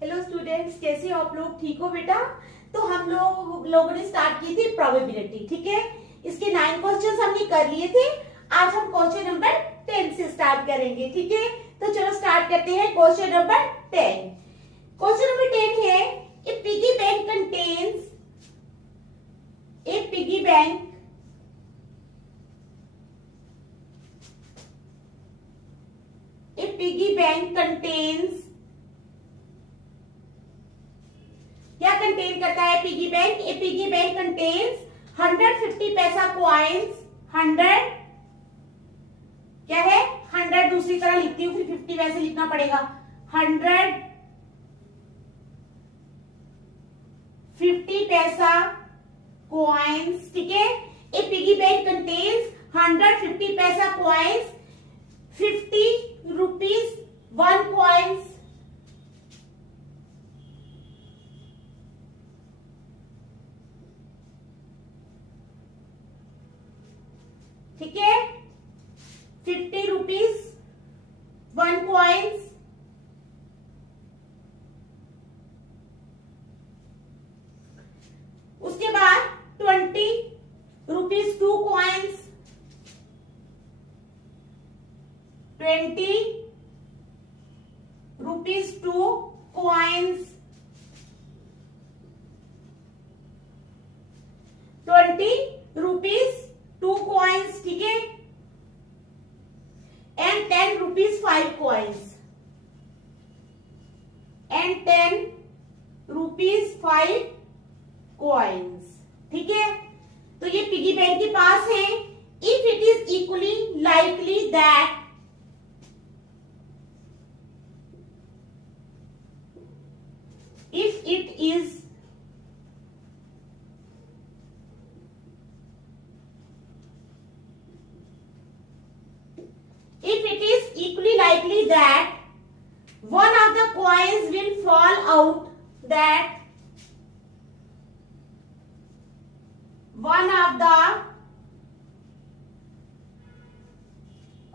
Hello students, कैसे हो आप लोग? ठीक हो बेटा? तो हम लोगों ने स्टार्ट की थी प्रोबेबिलिटी, ठीक है। इसके 9 क्वेश्चंस हमने कर लिए थे। आज हम क्वेश्चन नंबर 10 से स्टार्ट करेंगे, ठीक है। तो चलो स्टार्ट करते हैं क्वेश्चन नंबर 10। क्वेश्चन नंबर 10 है, ए पिगी बैंक कंटेन्स क्या कंटेन करता है पिगी बैंक? ए पिगी बैंक कंटेन्स 150 पैसा कॉइन्स। 100 क्या है? 100 दूसरी तरह लिखती हूँ, फिर 50 वैसे लिखना पड़ेगा। 150 पैसा कॉइन्स, ठीक है। ए पिगी बैंक कंटेन्स 150 पैसा कॉइन्स, 50 रुपीज 1 कॉइन्स। ठीक है, 50 रुपीज 1 कॉइन्स। उसके बाद 20 rupees 2 coins. 20 rupees 2 coins. 20 rupees 2 coins, ठीक है। And 10 rupees 5 coins. And 10 rupees 5 coins, ठीक है। तो ये पिगी बैंक के पास है। If it is equally likely that one of the coins will fall out, that one of the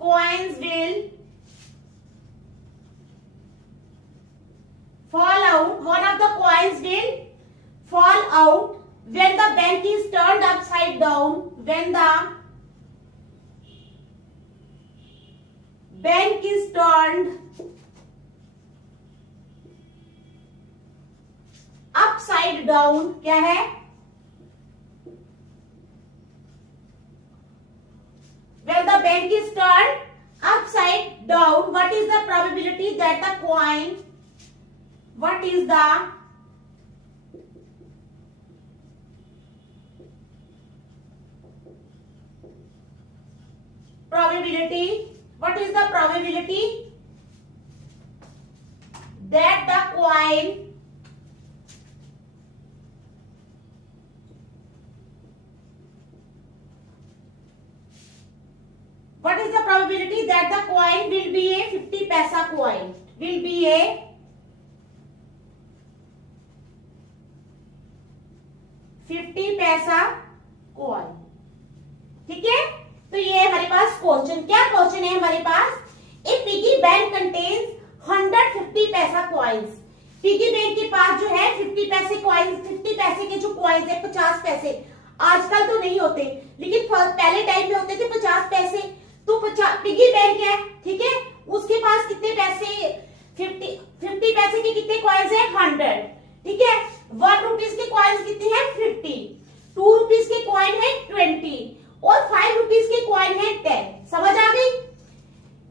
coins will fall out. One of the coins will fall out when the bank is turned upside down. When the bank is turned upside down, क्या है? When the bank is turned upside down, what is the probability that the coin, what is the probability, what is the probability that the coin what is the probability that the coin will be a 50 paisa coin, will be a 50 paisa coin, ठीक है। तो ये हमारे पास question, क्या question है हमारे पास? ए piggy bank contains 150 पैसा कॉइन्स। पिगी बैंक के पास जो है 50 पैसे कॉइन्स, 50 पैसे के जो कॉइन्स है, 50 पैसे, आजकल तो नहीं होते लेकिन पहले टाइम में होते थे 50 पैसे। तो पिगी बैंक है, ठीक है, उसके पास कितने पैसे? 50 पैसे के कितने कॉइन्स है? 100, ठीक है। 1 रुपीज के कॉइन्स कितने हैं? 50। 2 रुपीज के कॉइन है 20 और 5 रुपीज के कॉइन है 10। समझ आ गई?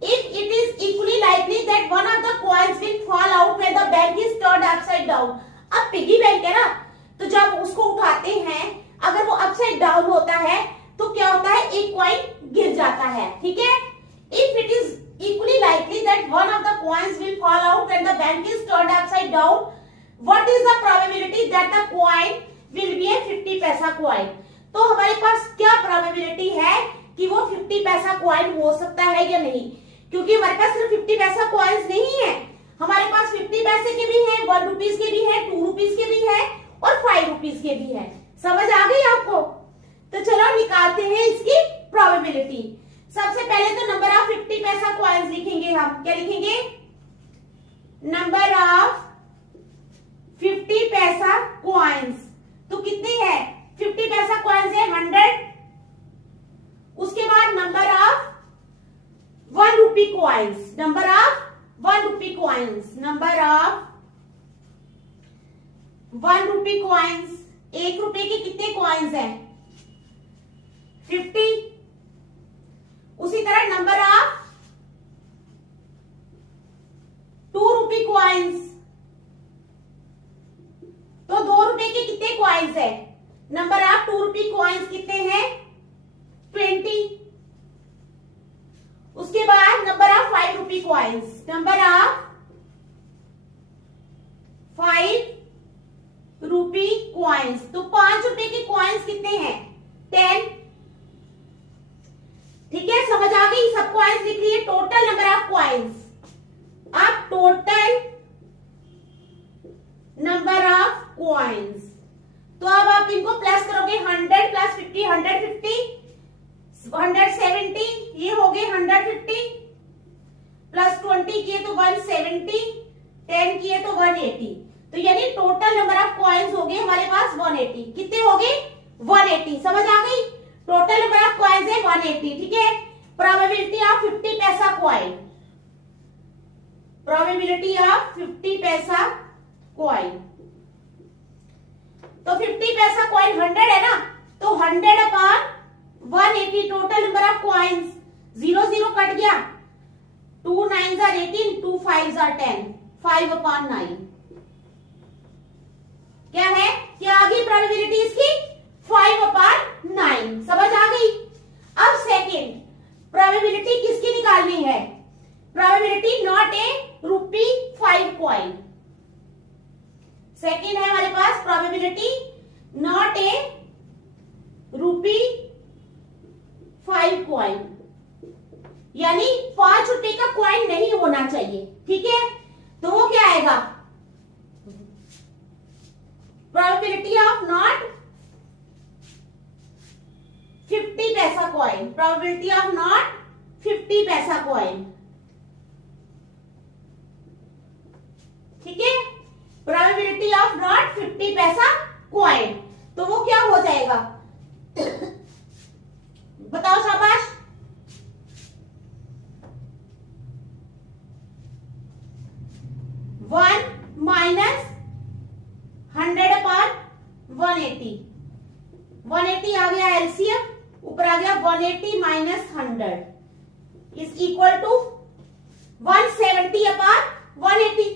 If it is equally likely that one of the coins will fall out when the bank is turned upside down. अब पिगी बैंक है ना, तो जब उसको उठाते हैं, अगर वो अपसाइड डाउन होता है तो क्या होता है? एक कॉइन गिर जाता है, ठीक है। If it is equally likely that one of the coins will fall out when the bank is turned upside down, what is the probability that the coin will be a 50 paisa coin? तो हमारे पास क्या probability है कि वो 50 paisa coin हो सकता है या नहीं? क्योंकि हमारे पास सिर्फ 50 पैसा कॉइन्स नहीं है, हमारे पास 50 पैसे के भी हैं, 1 रुपीज के भी हैं, 2 रुपीज के भी हैं और 5 रुपीज के भी हैं। समझ आ गई आपको? तो चलो निकालते हैं इसकी प्रोबेबिलिटी। सबसे पहले तो नंबर ऑफ 50 पैसा कॉइन्स लिखेंगे हम। क्या लिखेंगे? नंबर ऑफ 50 पैसा कॉइन्स, तो कितने है 50 पैसा कॉइन्स है 100। उसके बाद number of 1 rupee coins, number of 1 rupee coins, number of 1 rupee coins, 1 रुपए के कितने कॉइन्स हैं 50। उसी तरह नंबर ऑफ 2 रुपी कॉइन्स, तो 2 रुपए के कितने कॉइन्स है, नंबर ऑफ 2 रुपी कॉइन्स कितने हैं 20। उसके बाद number of 5 rupee coins, number of 5 rupee coins, तो 5 रुपए के कॉइन्स कितने हैं 10। ठीक है, समझ आ गई, सब कॉइन्स लिख लिए, टोटल नंबर ऑफ कॉइन्स। अब टोटल नंबर ऑफ कॉइन्स, तो अब आप इनको प्लस करोगे 100 प्लस 50 150 170, ये हो गए 150 प्लस 20 किए तो 170, 10 किए तो 180, तो यानी टोटल नंबर ऑफ कॉइन्स हो गए हमारे पास 180। कितने हो गए 180, समझ आ गई, टोटल नंबर ऑफ कॉइन्स है 180। ठीक है, probability of 50 paisa coin, probability of 50 paisa coin, तो 50 पैसा कॉइन 100 है ना, तो 100 upon 180 total number of coins, 0 0 cut गया, 2 9s are 18, 2 5s are 10, 5 upon 9 क्या है, क्या आ गई प्रोबेबिलिटी इसकी 5 अपॉन 9, समझ आ गई। अब सेकंड प्रोबेबिलिटी किसकी निकालनी है, probability not a rupee 5 coin, second है हमारे पास probability not a rupee 5 coin, यानी 5 रुपए का कॉइन नहीं होना चाहिए। ठीक है, तो वो क्या आएगा, probability of not 50 paisa coin, probability of not 50 paisa coin. ठीक है, probability of not 50 paisa coin, तो वो क्या हो जाएगा बताओ शाबाश, वन माइनस 100 अपॉन 180, 180 आ गया एलसीएम, ऊपर आ गया 180 minus 100 is equal to 170 upon 180,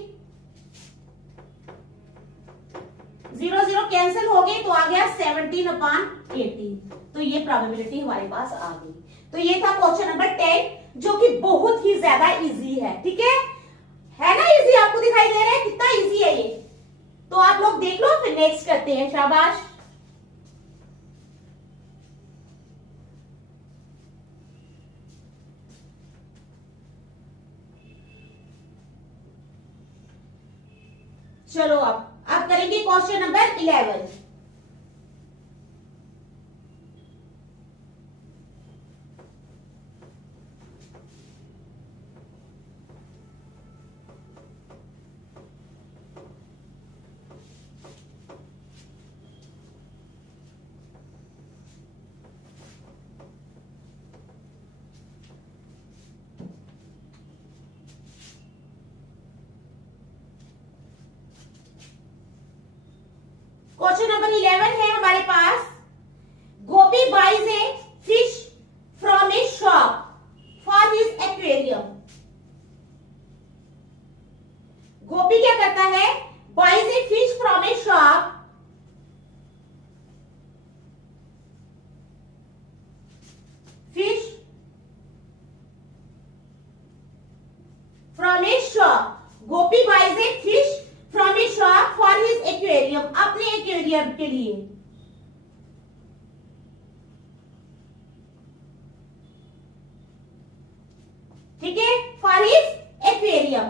0 0 cancel हो गए तो आ गया 17 अपॉन 80, तो ये प्रोबेबिलिटी हमारे पास आ गई। तो ये था क्वेश्चन नंबर 10 जो कि बहुत ही ज्यादा इजी है। ठीक है ना, इजी आपको दिखाई दे रहा है कितना इजी है ये, तो आप लोग देख लो, फिर नेक्स्ट करते हैं, शाबाश। चलो अब करेंगे क्वेश्चन नंबर 11। क्वेश्चन नंबर 11 है हमारे पास, Gopi buys a fish from a shop for his aquarium. Gopi क्या करता है, buys a fish from a shop, fish from a shop, Gopi buys a fish from a shop for his aquarium, अपने aquarium के लिए। ठीक है, for his aquarium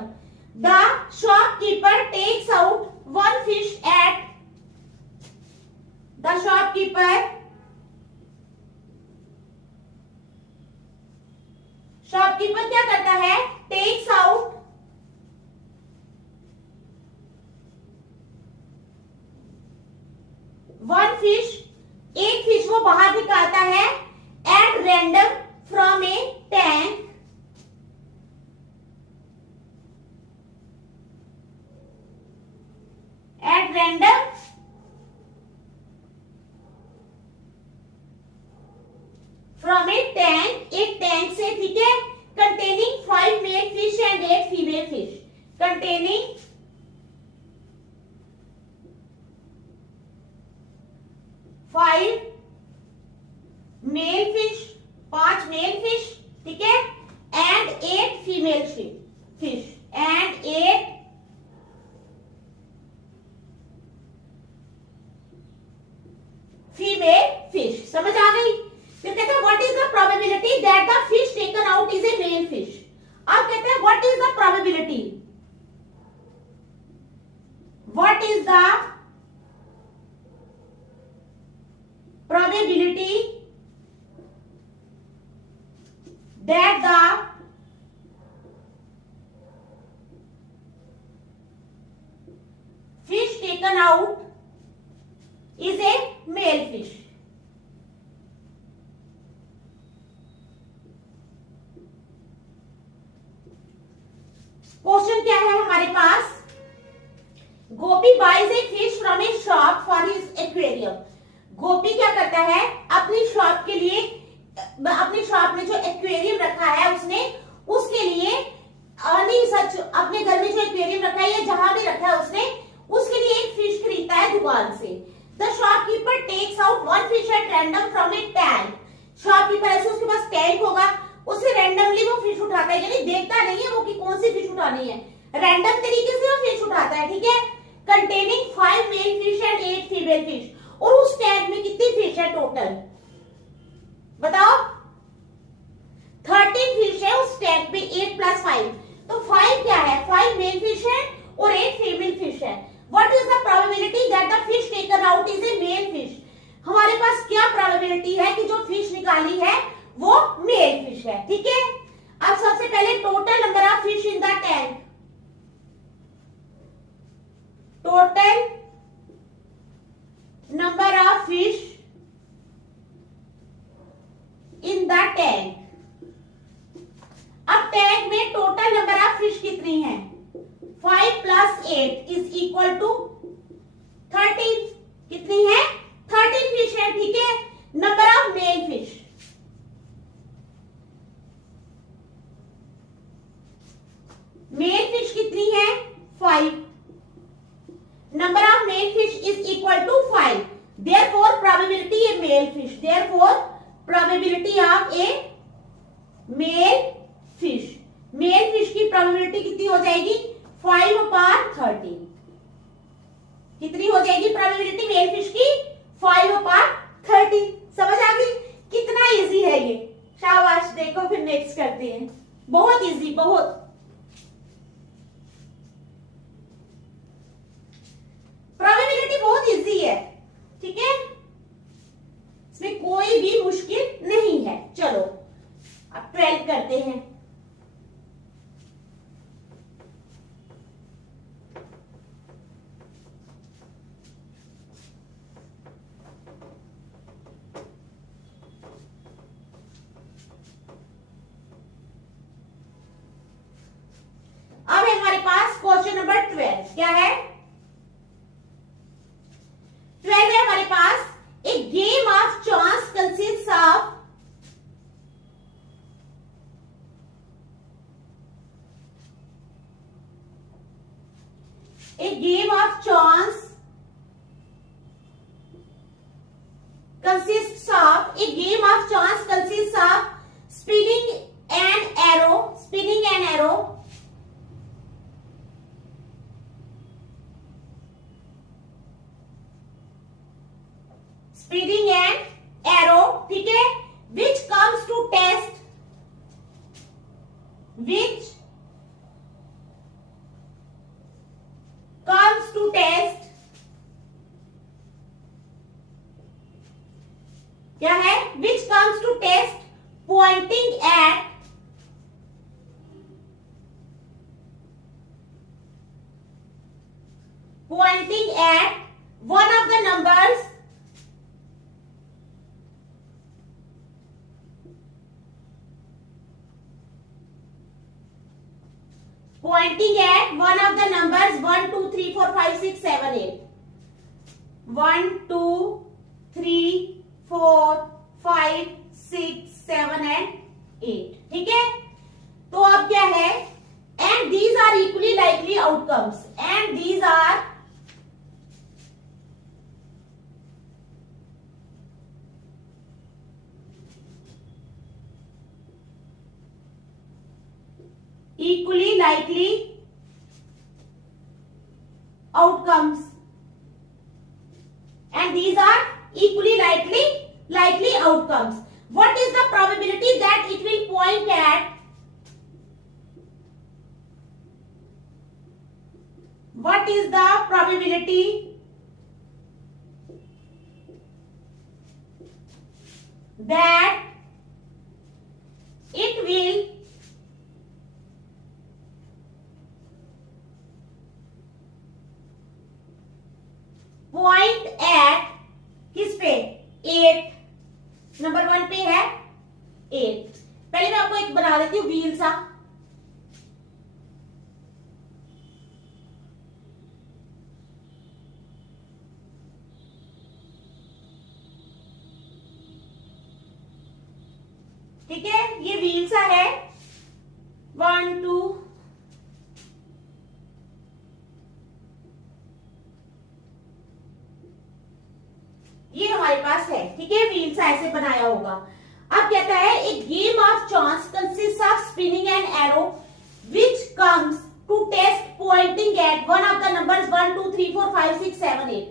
the shopkeeper takes out 1 fish at, the shopkeeper क्या करता है, takes out fish, एक fish वो बाहर निकालता है eight random from a tank, at random from a tank, एक टैंक से, ठीक है, containing 5 male fish and 8 female fish, containing 5 male fish, 5 male fish, ठीक है, and 8 female fish, and 8 female fish. समझ आ गई? फिर कहते हैं what is the probability that the fish taken out is a male fish. अब कहते हैं what is the probability, what is the probability that the fish taken out is a male fish। Question क्या है हमारे पास, Gopi buys a fish from a shop for his aquarium. Gopi क्या करता है, अपनी शॉप के लिए, अपनी शॉप में जो एक्वेरियम रखा है उसने, उसके लिए नहीं सच, अपने घर में जो एक्वेरियम रखा है या जहां भी रखा है उसने, उसके लिए एक फिश खरीदता है दुकान से। The shopkeeper takes out 1 fish at random from a tank. Shopkeeper ऐसे, उसके पास टैंक होगा, उससे रैंडमली वो फिश उठाता है, यानी देखता नहीं है वो कि कौन सी फिश उठानी है, रैंडम तरीके से वो फिश उठाता है, ठीक है, containing 5 male fish and 8 female fish. और उस टैंक में कितनी फिश है टोटल बताओ, 13 फिश है उस टैंक में, 8 + 5, तो 5 क्या है, 5 मेल फिश है और 8 फीमेल फिश है। What is the probability that the fish taken out is a male fish. हमारे पास क्या प्रोबेबिलिटी है कि जो फिश निकाली है वो मेल फिश है, ठीक है। अब सबसे पहले total number of fish in the tank, total number of fish in the tank. अब टैंक में टोटल नंबर ऑफ फिश कितनी है, 5 + 8 इज इक्वल टू 13। कितनी है, 13 फिश है, ठीक है। Number of male fish, male fish कितनी है, 5, number of male fish is equal to 5, therefore probability a male fish, therefore probability of a male fish, male fish की प्रोबेबिलिटी कितनी हो जाएगी, 5/13। कितनी हो जाएगी प्रोबेबिलिटी मेल फिश की, 5/13। समझ आ गई? कितना इजी है ये, शाबाश। देखो फिर नेक्स्ट करते हैं, बहुत इजी, बहुत। प्रोबेबिलिटी बहुत इजी है, ठीक है, इसमें कोई भी मुश्किल नहीं है। चलो अब 12 करते हैं। अब है हमारे पास क्वेश्चन नंबर 12, क्या है, 12 है हमारे पास, a game of chance consist of, a game of chance consists of, a game of chance consists of spinning an arrow, spinning an arrow, spinning an arrow, ठीक है, which comes to test, which comes to test, क्या है, which comes to test pointing at, pointing at one of the numbers pointing at one of the numbers 1 2 3 4 5 6 7 8 1 2 3 4 5 6 7 and 8 ठीक है। तो अब क्या है, and these are equally likely outcomes, and these are equally likely outcomes, and these are equally likely outcomes. What is the probability that it will point at, what is the probability that it will point eight, किस पे, 8, number 1 पे है 8। पहले मैं आपको एक बना देती हूँ व्हील सा। ठीक है, ये व्हील सा है 1 2 ये हमारे पास है। ठीक है, व्हील सा ऐसे बनाया होगा। अब कहता है a game of chance consist of spinning an arrow which comes to rest pointing at one of the numbers 1 2 3 4 5 6 7 8।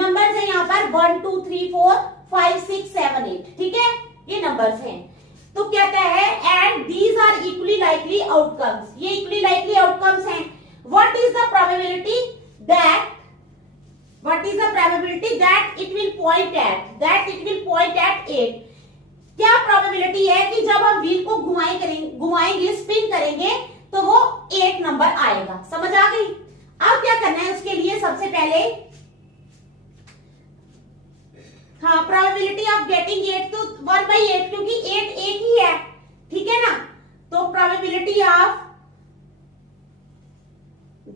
Numbers है यहाँ पर 1 2 3 4 5 6 7 8। ठीक है, ये नंबर्स हैं। तो कहता है and these are equally likely outcomes, ये इक्वली लाइकली आउटकम्स हैं। What is the probability that, what is the probability that it will point at 8। क्या प्रोबेबिलिटी है कि जब हम व्हील को घुमाएंगे स्पिन करेंगे तो वो 8 नंबर आएगा। समझ आ गई। अब क्या करना है उसके लिए, सबसे पहले हाँ प्रोबेबिलिटी ऑफ गेटिंग 8 तो 1/8 क्योंकि 8 एक ही है। ठीक है ना, तो प्रोबेबिलिटी ऑफ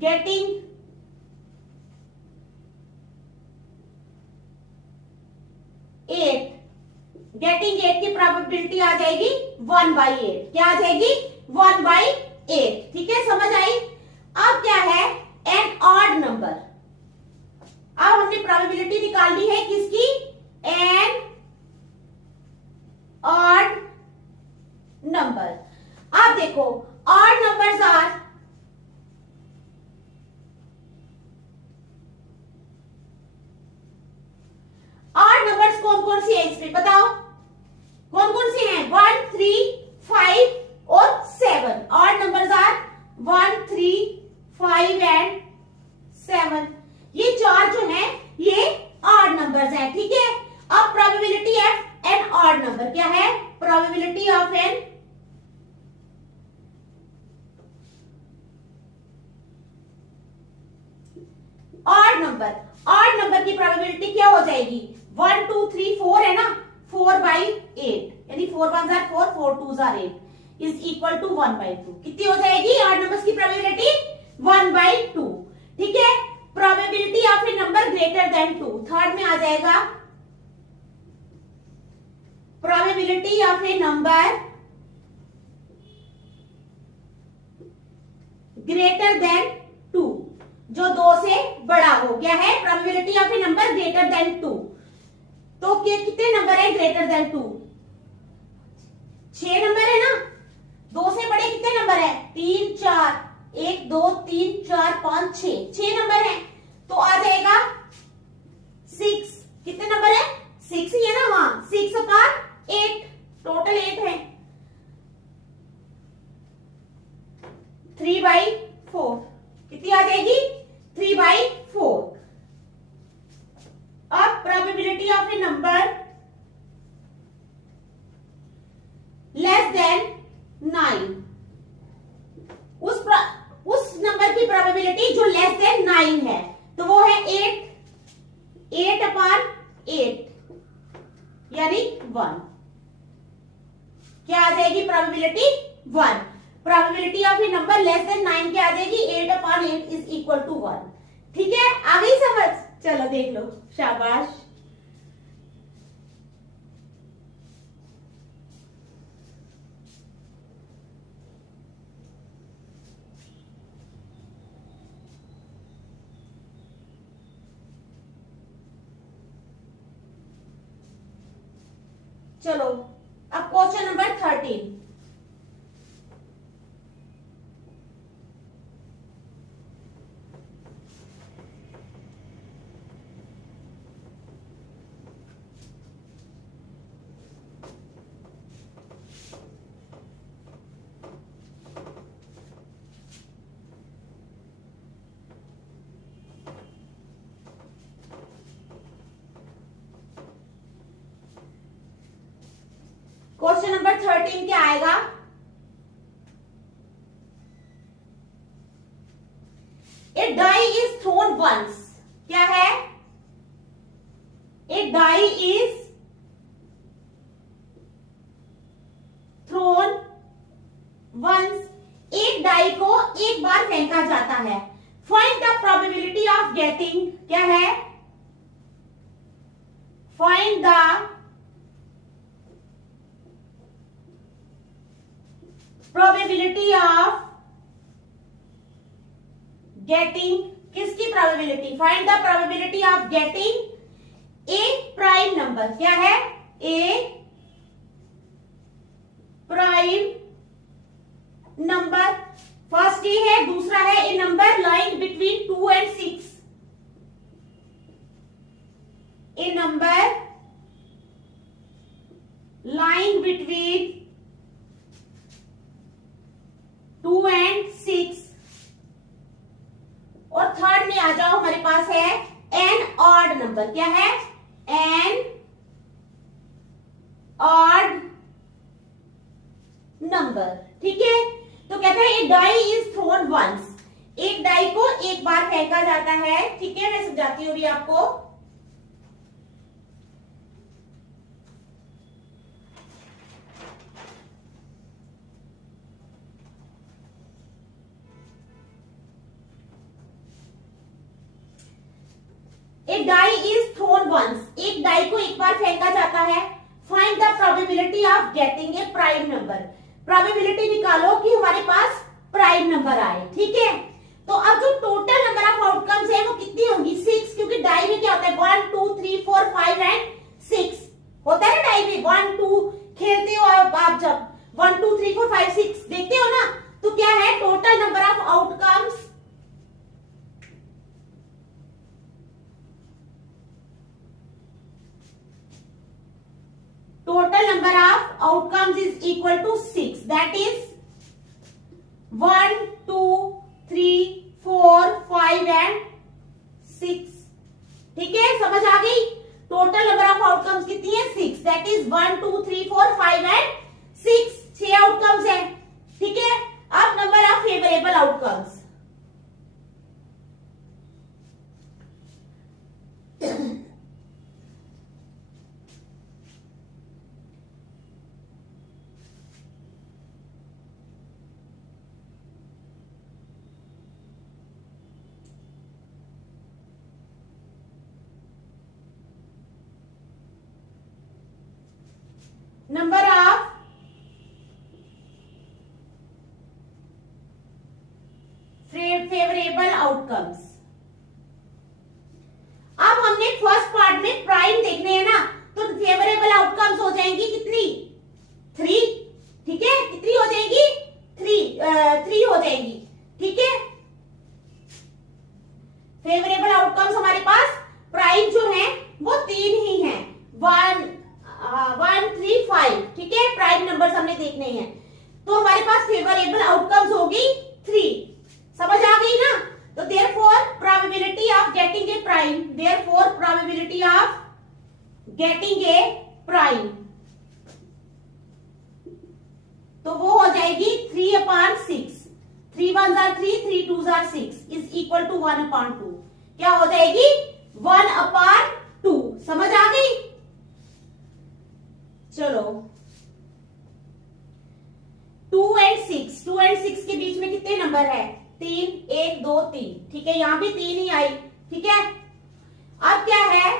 गेटिंग 8 की प्रोबेबिलिटी आ जाएगी 1/8। क्या आ जाएगी, 1/8। ठीक है, समझ आई। अब क्या है, एन ऑड नंबर। अब हमने प्रोबेबिलिटी निकालनी है किसकी, एन ऑड नंबर। अब देखो odd numbers are, odd numbers कौन कौन सी है इसमें बताओ, कौन कौन से हैं, 1 3 5 और 7। Odd numbers are 1 3 5 and 7। ये चार जो हैं ये ऑड नंबर्स हैं। ठीक है, अब probability of an odd number क्या है, probability of an odd number, odd number की प्रोबेबिलिटी क्या हो जाएगी, 1 2 3 4 है ना, 4/8 यानी 4 1s are 4 4 2s are 8 is equal to 1/2। कितनी हो जाएगी ऑड नंबर्स की प्रोबेबिलिटी, 1/2। ठीक है, probability of A number greater than 2, third में आ जाएगा probability of A number greater than 2, जो 2 से बड़ा हो। क्या है, probability of A number greater than 2। तो कितने नंबर है ग्रेटर देन 2, 6 नंबर है ना। 2 से बड़े कितने नंबर है, 3 4 1 2 3 4 5 6 नंबर है। तो आ जाएगा 6। कितने नंबर है, 6 ही है ना, वहां 6/8, टोटल 8 है। 3/4 कितनी आ जाएगी, 3/4। अब probability of A number less than 9, उस नंबर की प्रोबेबिलिटी जो लेस देन 9 है तो वो है 8/8 यानी 1। क्या आ जाएगी probability, 1। Probability of A number less than 9 क्या आ जाएगी 8/8 इज इक्वल टू 1। ठीक है, आ गई समझ? चलो देख लो, शाबाश। चलो अब क्वेश्चन नंबर 13। क्वेश्चन नंबर 13 क्या आएगा? A die is thrown once. क्या है? A die is thrown once. एक डाई को एक बार फेंका जाता है। Find the probability of getting, क्या है? Find the probability of getting, किसकी probability? Find the probability of getting a prime number. क्या है? A prime number. First A है, दूसरा है a number lying between 2 and 6। A number lying between 2 and 6। और third में आ जाओ, हमारे पास है एन ऑड नंबर। क्या है? An odd number. ठीक है, तो कहते हैं a die is thrown once. एक डाई को एक बार फेंका जाता है। ठीक है, मैं समझाती हूँ अभी आपको। ए डाई इज थ्रोन वंस। एक डाई को एक बार फेंका जाता है। Find the probability of getting a prime number. Probability निकालो कि हमारे पास प्राइम नंबर आए। ठीक है, तो अब जो टोटल नंबर ऑफ आउटकम्स है वो कितनी होंगी? 6, क्योंकि डाई में क्या होता है? 1 2 3 4 5 एंड 6 होता है ना डाई में। 1 2 खेलते हो आप जब 1 2 3 4 5 6 देखते हो ना, तो क्या है? Total number of outcomes total number of outcomes is equal to 6. That is 1 2 3 4 5 and 6। ठीक है, समझ आ गई? टोटल नंबर ऑफ आउटकम्स कितनी है? 6। That is 1 2 3 4 5 and 6। 6 आउटकम्स है। ठीक है, अब number of favourable outcomes. Number of favourable outcomes. अब हमने फर्स्ट पार्ट में प्राइम देखने हैं ना, तो फेवरेबल आउटकम्स हो जाएंगी कितनी? 3। ठीक है, कितनी हो जाएगी? 3 हो जाएंगी। ठीक है, फेवरेबल आउटकम्स हमारे पास प्राइम जो है वो 3 ही हैं। 1 3 5। ठीक है, प्राइम नंबर्स हमने देखने हैं, तो हमारे पास फेवरेबल आउटकम्स होगी 3। समझ आ गई ना? तो therefore probability of getting a prime, therefore probability of getting a prime, तो वो हो जाएगी 3/6। 3 1s are 3, 3 2s are 6 is equal to 1/2। क्या हो जाएगी? 1/2। समझ आ गई? चलो टू एंड सिक्स के बीच में कितने नंबर है? 3, 1, 2, 3। ठीक है, यहां भी 3 ही आई। ठीक है, अब क्या है?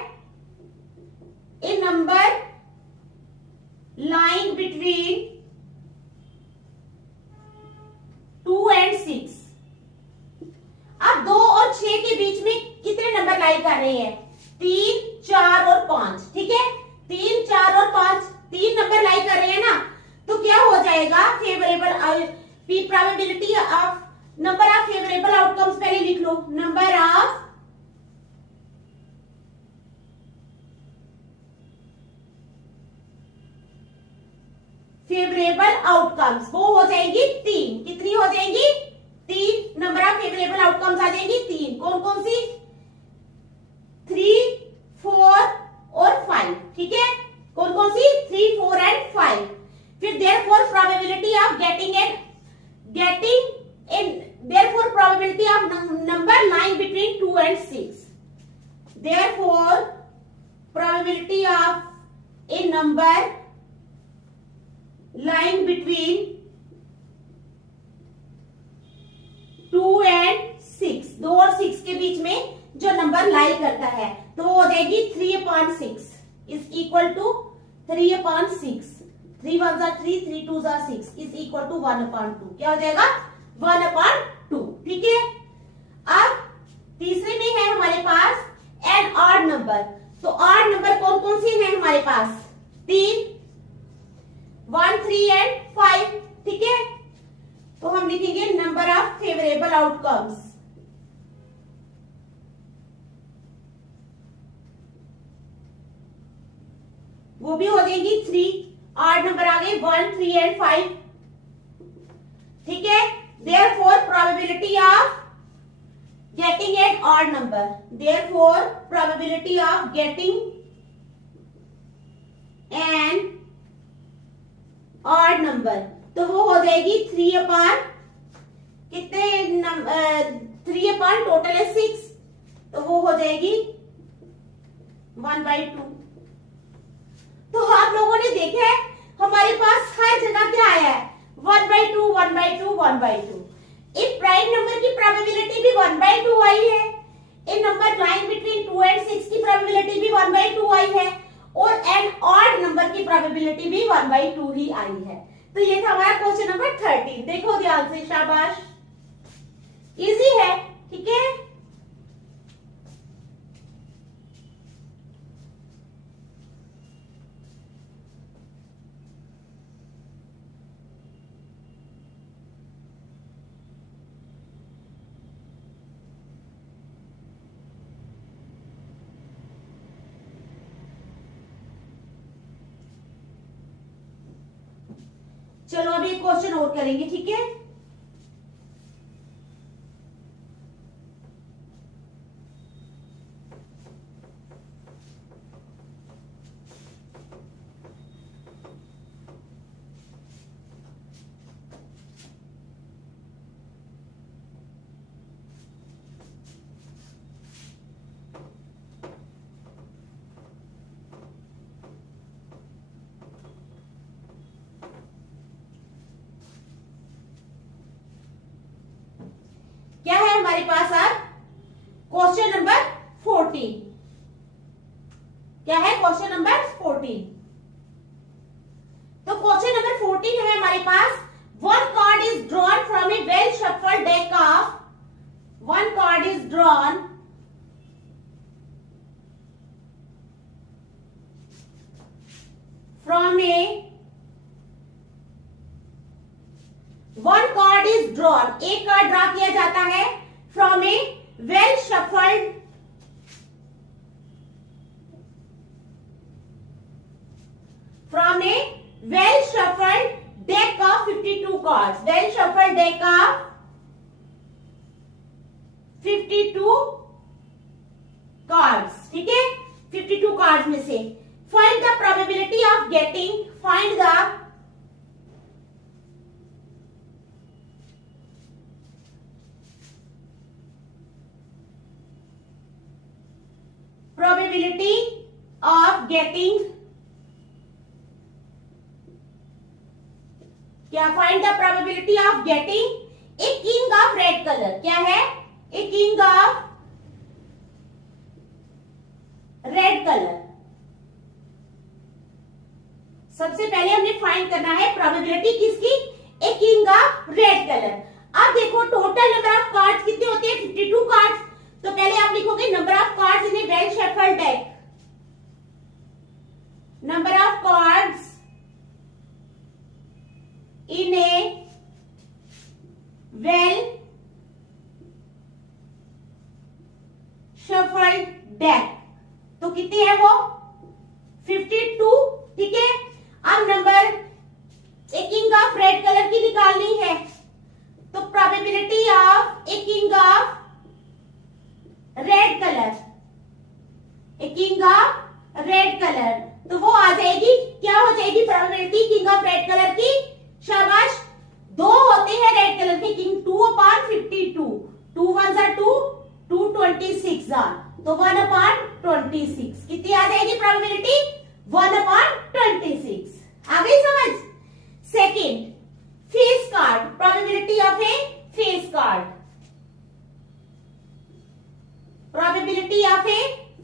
A number lying between 2 and 6। अब 2 और 6 के बीच में कितने नंबर लाई कर रहे हैं? 3, 4 और 5। ठीक है, 3, 4 और 5 3 नंबर लाई कर रहे हैं ना, तो क्या हो जाएगा? Favourable probability of number of favourable outcomes पहले लिख लो। नंबर ऑफ फेवरेबल आउटकम्स वो हो जाएगी 3। कितनी हो जाएंगी? 3 नंबर ऑफ फेवरेबल आउटकम्स आ जाएंगी 3। कौन कौन सी? 3, 4 और 5। ठीक है, कौन कौन सी? 3, 4 एंड 5। फिर therefore probability of getting therefore probability of number lying between 2 and 6. Therefore probability of a number lying between 2 and 6, 2 और 6 के बीच में जो नंबर लाई करता है तो वो हो जाएगी 3/6 इज इक्वल टू 3/6। 3 1 जा 3, 3 2 जा 6 इज इक्वल टू 1/2। क्या हो जाएगा? 1/2। ठीक है, अब तीसरे में है हमारे पास एन ऑड नंबर। तो ऑड नंबर कौन कौन से हैं हमारे पास? 3, 1, 3 एंड 5। ठीक है, तो हम लिखेंगे नंबर ऑफ फेवरेबल आउटकम्स। वो भी हो जाएगी 3। ऑड नंबर आ गए 1, 3 एंड 5। ठीक है, therefore probability of getting an odd number, therefore probability of getting an odd number तो वो हो जाएगी 3/, कितने 3/ टोटल है 6, तो वो हो जाएगी 1/2। तो आप लोगों ने देखा है हमारे पास हर जगह क्या आया है? 1/2, 1/2, 1/2। एक प्राइम नंबर की प्रोबेबिलिटी भी 1/2 आई है। A number lying between 2 and 6 की प्रोबेबिलिटी भी 1/2 आई है, और एन ऑड नंबर की प्रोबेबिलिटी भी 1/2 ही आई है। तो ये था हमारा क्वेश्चन नंबर 13। देखो ध्यान से, शाबाश, इजी है। ठीक है, चलो अभी एक क्वेश्चन और करेंगे। ठीक है, क्या है हमारे पास अब? Question number 14। क्या है? Question number 14। तो क्वेश्चन नंबर 14 है हमारे पास, one card is drawn from a well shuffled deck of, one card is drawn from a, one card is drawn, एक कार्ड ड्रा किया जाता है from a well shuffled, from a well shuffled deck of 52 cards, well shuffled deck of 52 cards. ठीक है, 52 cards में से find the probability of getting, find the probability of getting, क्या? Find the probability of getting a king of red colour. क्या है? A king of red colour. सबसे पहले हमने फाइंड करना है प्रोबेबिलिटी किसकी? A king of red colour. अब देखो टोटल नंबर ऑफ कार्ड्स कितने होते हैं? 52 कार्ड्स। तो पहले आप लिखोगे number of cards in A well shuffled deck. Number of cards in A well shuffled deck. तो कितनी है वो? 52। ठीक है। अब number a king of red colour की निकालनी है। तो probability of a king of red colour, a king of red colour, तो वो आ जाएगी, क्या हो जाएगी probability king of red colour की? शाबाश, 2 होते हैं रेड कलर के किंग। 2/52, 2 1s are 2, 2 26 are, तो 1/26 कितनी आ जाएगी प्रोबेबिलिटी? 1/26। आ गई समझ? Second, face card, probability of A face card. Probability of A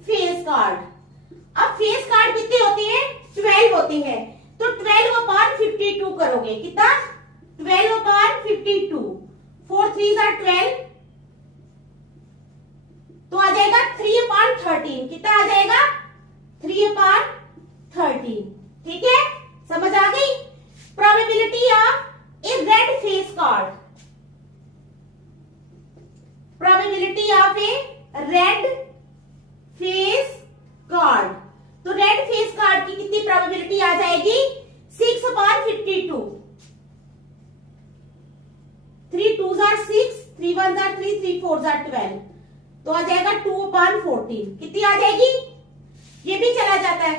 face card. अब फेस कार्ड कितने होते हैं? 12 होते हैं। तो 12/52 करोगे, कितना? 12/52, 4 3s are 12, तो आ जाएगा 3/13। कितना आ जाएगा? 3/13। ठीक है, समझ आ गई? Probability of A red face card, probability of A red face card. तो रेड फेस कार्ड की कितनी प्रोबेबिलिटी आ जाएगी? 6/52। 3 2s are 6, 3 1s are 3, 3 4s are 12, तो आ जाएगा 2/14। कितनी आ जाएगी? ये भी चला जाता है।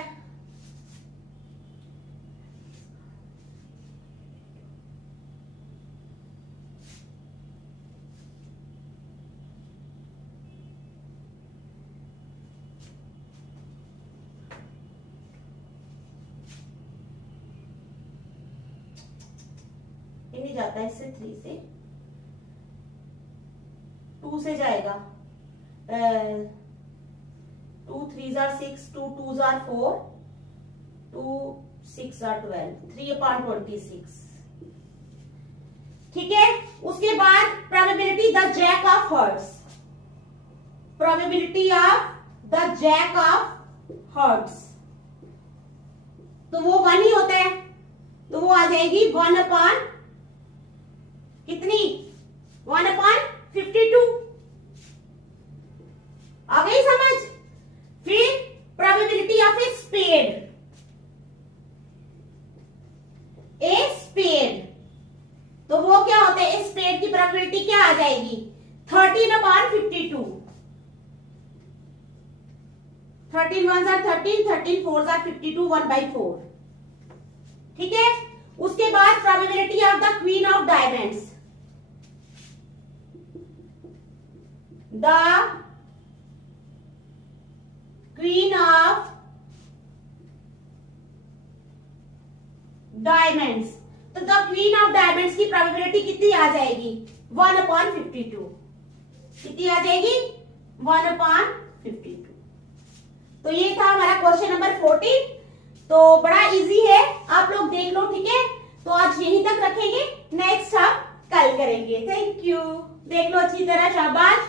ये नहीं जाता है इससे, 3 से 2 से जाएगा। 2 3s are 6, 2 2s are 4, 2 6 are 12, 3/26। ठीक है। उसके बाद probability the jack of hearts, probability of the jack of hearts, तो वो 1 ही होता है, तो वो आ जाएगी 1/ कितनी? 1/52। आ गई समझ? फिर probability of a spade, a spade, तो वो क्या होता है? स्पेड की प्रोबेबिलिटी क्या आ जाएगी? 13/52। 13 1s are 13, 13 4s are 52, 1/4। ठीक है। उसके बाद probability of the queen of diamonds, the queen of diamonds, तो द क्वीन ऑफ डायमंड्स की प्रोबेबिलिटी कितनी आ जाएगी? 1/52। कितनी आ जाएगी? 1/52। तो ये था हमारा क्वेश्चन नंबर 14। तो बड़ा इजी है, आप लोग देख लो। ठीक है, तो आज यहीं तक रखेंगे, नेक्स्ट हम कल करेंगे। Thank you. देख लो अच्छी तरह, शाबाश।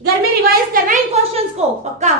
घर में रिवाइज करना इन क्वेश्चंस को पक्का।